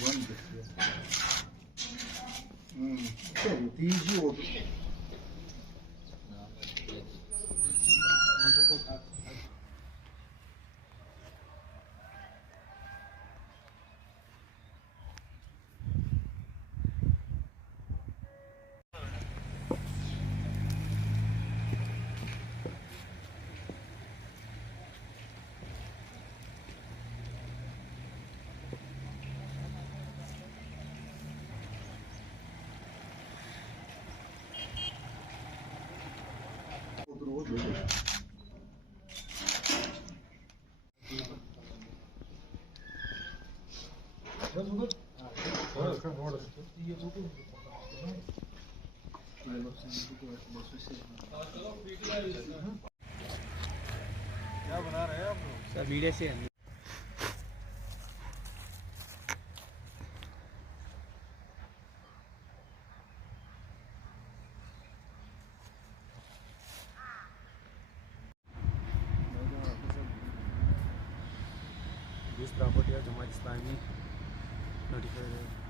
One this year. So these you क्या बना रहे हैं आप लोग? सर वीडियो से है। This property of Jamaat Islami notified